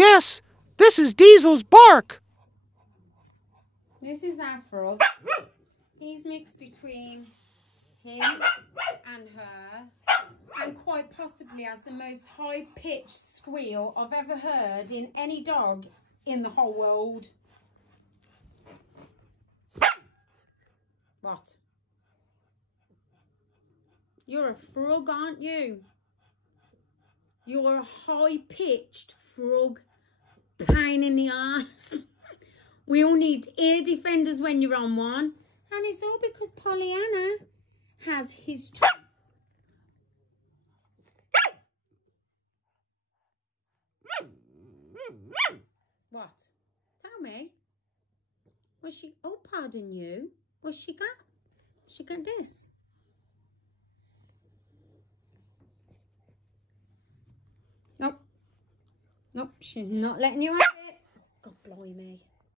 Yes, this is Diesel's bark. This is our frog. He's mixed between him and her, and quite possibly has the most high-pitched squeal I've ever heard in any dog in the whole world. What? You're a frog, aren't you? You're a high-pitched frog. Pain in the arse. We all need ear defenders when you're on one. And it's all because Pollyanna has his... What? Tell me. Was she... Oh, pardon you. Was she got... She got this. Nope. Nope, she's not letting you have it. God blimey.